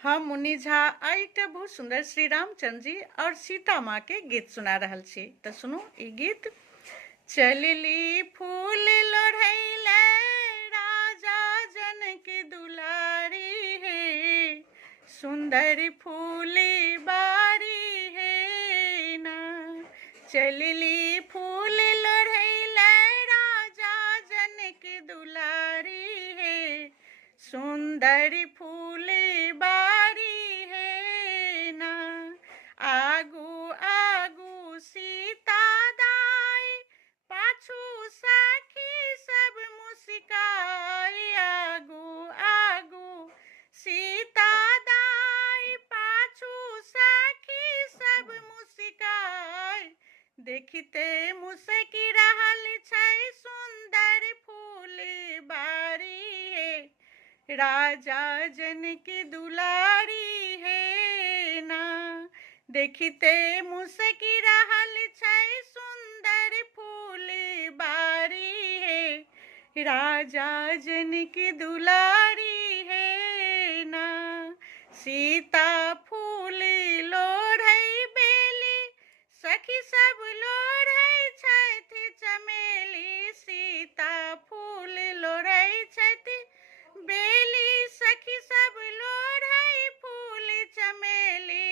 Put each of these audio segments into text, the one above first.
हम मुन्नी झा आई एकटा बहुत सुंदर श्री रामचंद्र जी और सीता माँ के गीत सुना रहल छी। तो सुनू ई गीत। चलली फूल लोढ़ैले राजा जनक दुलारी हे, सुंदर फूली बारी हे ना। चलली फूल लोढ़ैले राजा जनक दुलारी हे, सुंदर फूली बारी है ना। आगू आगू सीता दाई, पाछू सखी सब मुस्काई। आगू आगू सीता दाई, पाछू सखी सब मुस्काई। देखते मुस्की रहल छै सुंदर फूल बारी है, राजा जनक दुलारी है ना। देखते मुस्की रहल छै सुंदर फूल बारी है, राजा जनक दुलारी है ना। सीता फूल लोढ़ै बेली, सखी सब लोढ़ै छथि चमेली। सीता फूल लोढ़ै छथि बेली, सखी सब लोढ़ै फूल चमेली।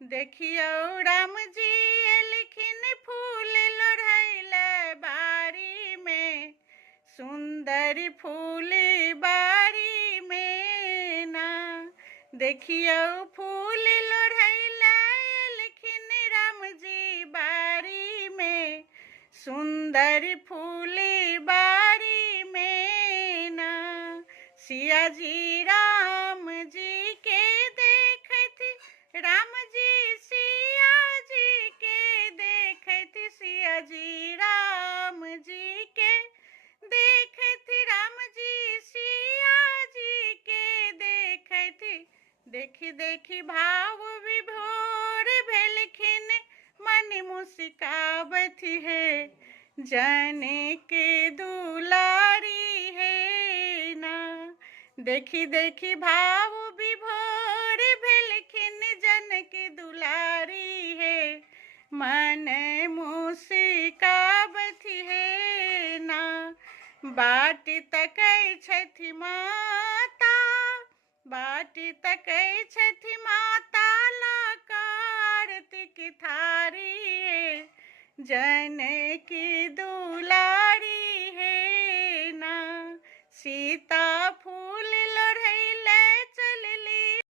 देखियौ राम जी एलखिन फूल लोढ़ैले बारी में, सुंदर फूल बारी में ना। देखियौ फूल लोढ़ैले एलखिन राम जी बारी में, सुंदर फूल बारी में ना। सिया जी राम जी के देखत, राम जी सिया जी के देखत। सिया जी राम जी के देखत, राम जी सिया जी के देखत। देखी देखी भाव विभोर भेलखिन, मन मुस्कावत है, जनक दुलारी है ना। देखी देखी भाव विभोर भेलखिन, जनक दुलारी है, मन मुस्कावत है ना। बाट तकै छथि माता, बाट तकै छथि माता, कार्तिक थारी है, जनक दुलारी है ना। सीता फूल